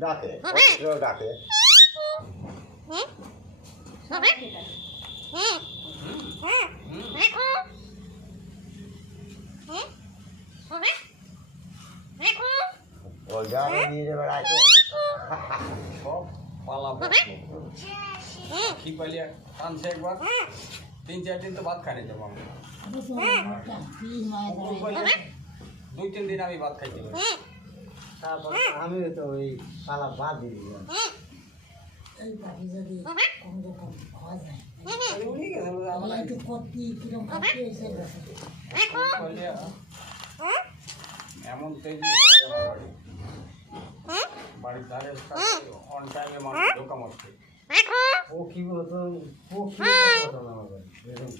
ডাকে ডাকে নিয়ে বেড়ায় তো সব পালা কি পাইলে টানছে একবার 3-4 দিন তো ভাত খাই যাবো আমি 2-3 দিন আমি ভাত খাইতে পারি। তারপর আমি তো ওই পালা বাদ দিয়ে দিলাম। এই পাখি যদি কম রকম খাওয়া যায় উনি গেছে একটু কপি কিরকম খাচ্ছে এসে গেছে এমন তেজি বাড়ির ধারে অন টাইমে মানুষ ঢোকা মারছে। ও কি বলতো ও কি বলতো না আমাকে এরকম